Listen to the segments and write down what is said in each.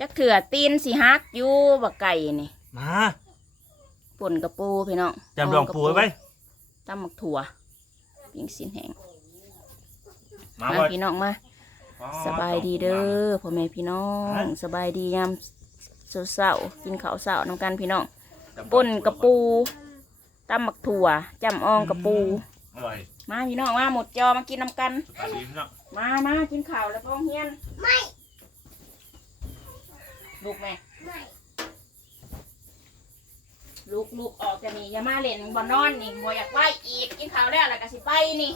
จักเถื่อตีนสิฮักอยู่บักไก่นี่มาป่นกระปูพี่น้องจำลองปูไว้ไว้ตำหมักถั่วปิ้งสินแห้งมามาไว้พี่น้องมาสบายดีเด้อพ่อแม่พี่น้องสบายดียามเศร้าๆกินข้าวเศร้านำกันพี่น้องป่นกระปูตำหมักถั่วจำอองกระปูอร่อยมาพี่น้องมาหมดจอมากินน้ำกันสบายดีพี่น้องมามากินข้าวแล้วพ้องเฮียนไม่ ลูกแม่ไม่ลูกลูกออกจะนี่อย่ามาเล่นบอนนอนนี่บ่อยากไหวอีกกินข้าวแล้วแล้วก็สิไปนี่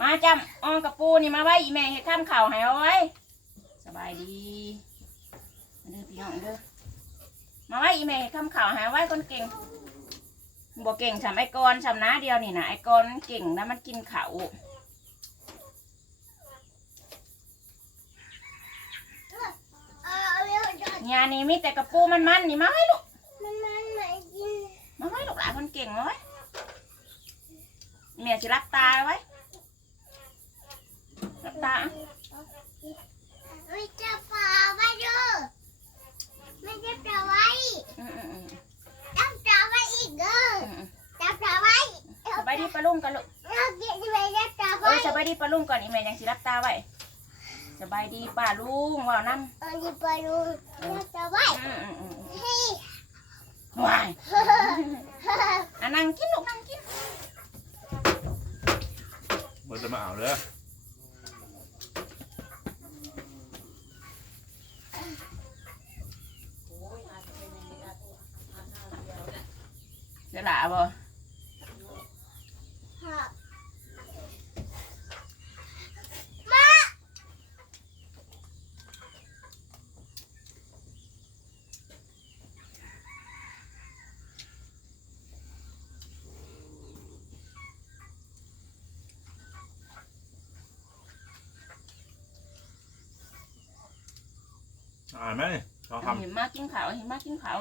มาจำอองกับปูนี่มาไว้อีแม่เฮ็ดข้ามข่าวให้เอาไว้สบายดีมาเด้อพี่น้องเด้อมาไว้อีแม่เฮ็ดข้ามข่าวให้เอาไว้คนเก่งบ่เก่งสำไอ้กรสำน้าเดียวนี่นะไอ้กรมันเก่งนะมันกินข้าว เอา เร็วจอดงานนี้มีแต่กระปูมันมันๆนี่มาไว้ลูกมันมันไม่กินมาไว้ลูกหลานคนเก่งมาไว้แม่สิรับตาไว้รับตาอะไม่จะปลาไว้ดูไม่จะปลาไว้อืมอืมอืมจับปลาไว้อีกเด้ออืมอืมจับปลาไว้สบายดีปลาลุงกันลูก เราเก็บไว้จับปลาเอ้ไว้ยสบายดีปลาลุงก่อนอีแม่ยังสิรับตาไว้ สบายดีป้าลุงว่าวน้ำเอาดิปลาดูจับปลาไว้อืมอืมอืมเฮ้ยว้ายอะนั่งกินลูกนั่งกินเบิร์ดจะมาเอาเลยเดี๋ยวหลาบ่มา อ่านไหมนี่ลองทเห็นมากินข้าวเห็นมากินข้าว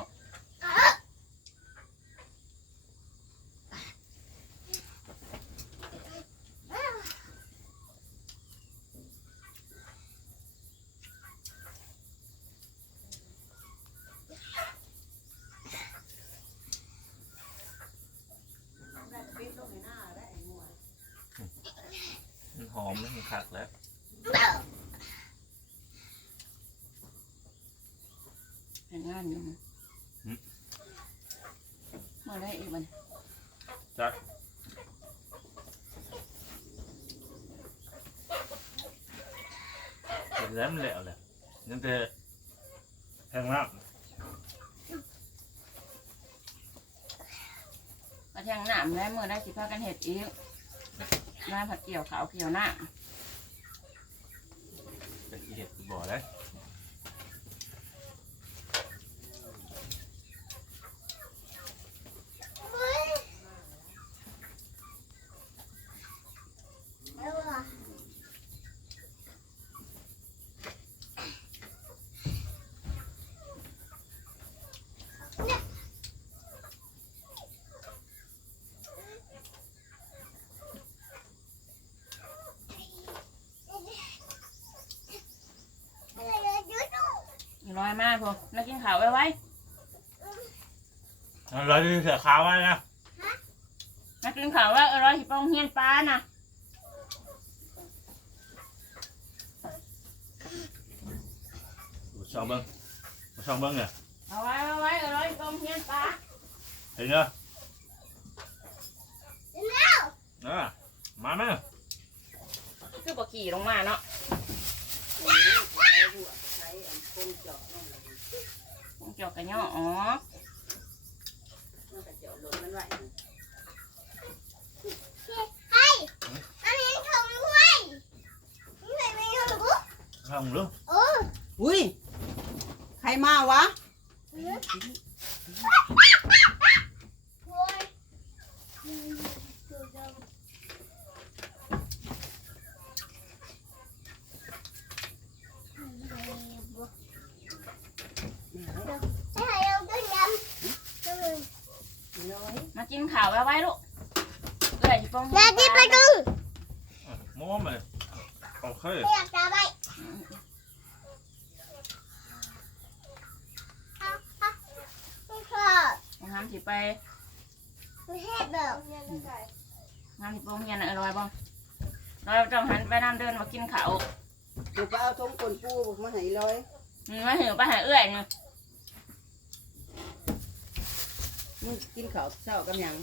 ำมันหอมแล้วมันคักแล้ว เห็นงานอยู่มั้ยเมื่อไรอีกมันจักเสร็จแล้วมันแล้วแหละยังแต่แทงน้กระเทียงหนามแล้วเมื่อได้สิพากันเห็ดอีกหน้าผัดเกี่ยวขาวเกี่ยวหน้าำเป็นอีเห็ดบ่อเลย อีร้อยมากพอแล้วกินข้าวไว้ไว้เราดูเสือขาวไว้นะแล้วกินข้าวไว่าเออร้อยสิปองเฮียนปลานะดูช่องเบิ้งดูช่องเบิ้งเนี่ยเอาไว้เอาไว้เออร้อยสิปองเฮียนปลาเห็นเนอะอะมาไหมคือบ่ขี่ลงมาเนาะค งเจาะกระย่ออ๋อเฮ้ยอันนี้ทำด้วยนี่ไหนไม่รู้ช่องรู้โอ้อุ้ย ใครมาวะโกินข่าวไว้ไว้ลูกเอื่อยอปงปลา Là đi ba tư. หมอมันโอเค Bây giờ trả bay. Ha, ha. Không sợ. งามสิไป Mình hết được. งามสิปงเงียนอร่อยบ้างอยาต้องหันไปน้ำเดินมากินข่าว เดี๋ยป้าเอาทงกลนปูมาให้เอยมาเหือไปหาเอื่อยเนอะ มึงกินข้าวเช้ากับหยัง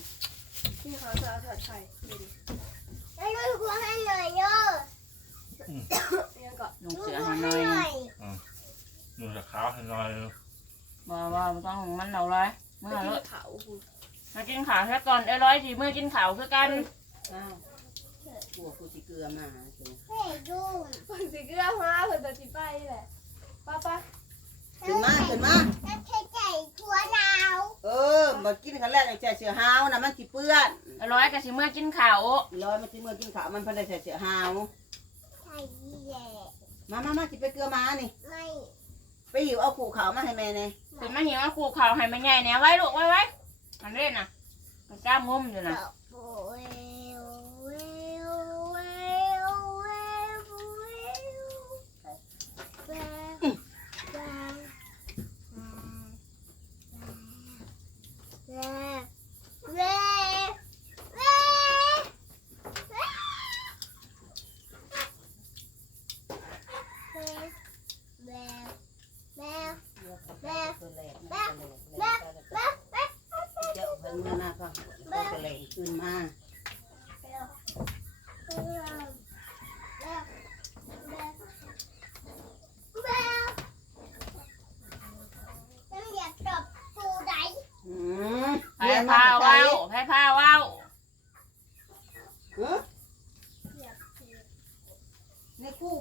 แล้วลูกหัวให้หน่อยเยอะลุงลูกเสือหัวให้หให้น่อยหน่อยหนูจะขาวให้หน่อยบ่บ่บ่ต้องของมันเราเลยมื่อเลยมากินข้าวแค่ก่อนเอ้ยร้อยสิมือกินข้าวคือกันอ้าวหัวกูสิเกลือมาสิให้ดูคนสิเกลือมาเพิ่นจะสิไปแหละป้าป้าขึ้นมาขึ้นมาแล้วเธอใจ หัวดาวเออมากินครั้งแรกอย่างใจเสือหาวนะมันสิเปื้อนเอ้ยร้อยก็สิมือกินข้าวร้อยมันสิเมื่อกินข้าวมันเพันได้ใส่เสือหาวใช่แย่มามามาสิไปเกลือมานี่ ไม่ไปหิวเอาขู่ขาวมาให้แม่เนี่ยถึงมาหิวมาขู่ข้าวให้มันใหญ่เนี่ยไว้ลูกไว้ไว้มันเล่นน่ะมันกล้ามงุ้มอยู่น่ะ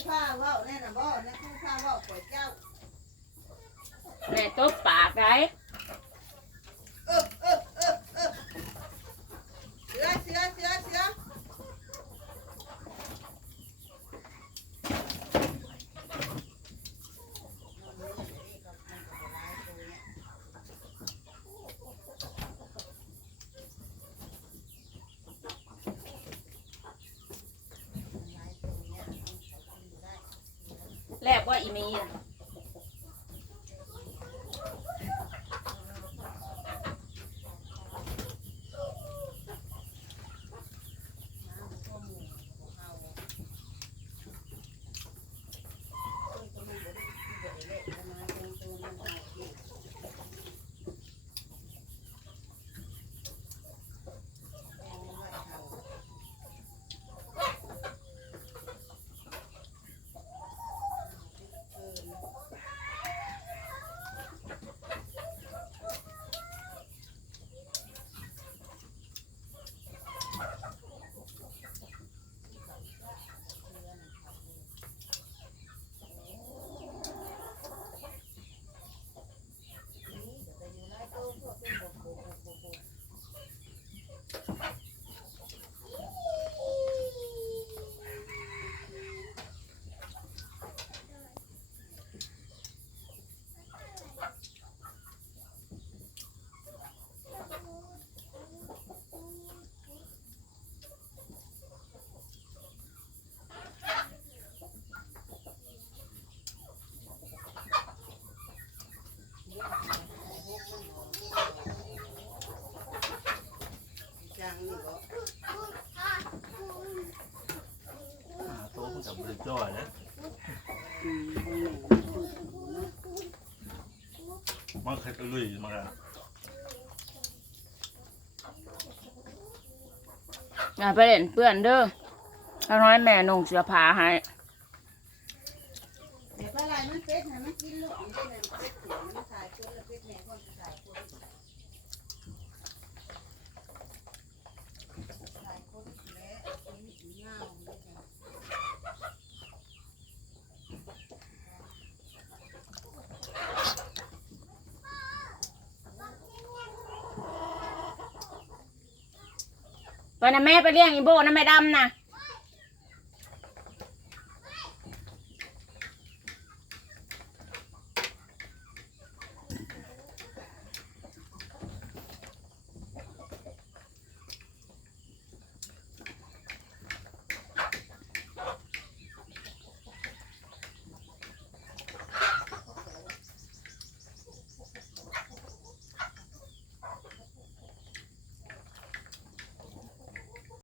ผ้าว้าแน่น่ะบ่ในคู่ผ้าว้าปล่ยเจ้าแม่ตบปากได้เออเออเออเออเสือเสือเสือเสือ แลบว่าอีเมียะ จังนี่บ่ หา โต๊ะกับบริจอยนะอืมบ่แม่นพูดถูกเนาะมันเคยตะลุยมากันอย่าไปเล่นเปื้อนเด้อถ้าน้อยแม่นุ่งเสื้อผ้าให้เดี๋ยวปลาไหลมันเป็ดให้มันกินลูกมันเป็นอะไรเป็ดเสียมันขายคนละเป็ดแม่คนขายคนขายคนและกินเหงาเลยจ้ะ วันะแม่ไปเลี้ยงอีโบนะแม่ดำนะ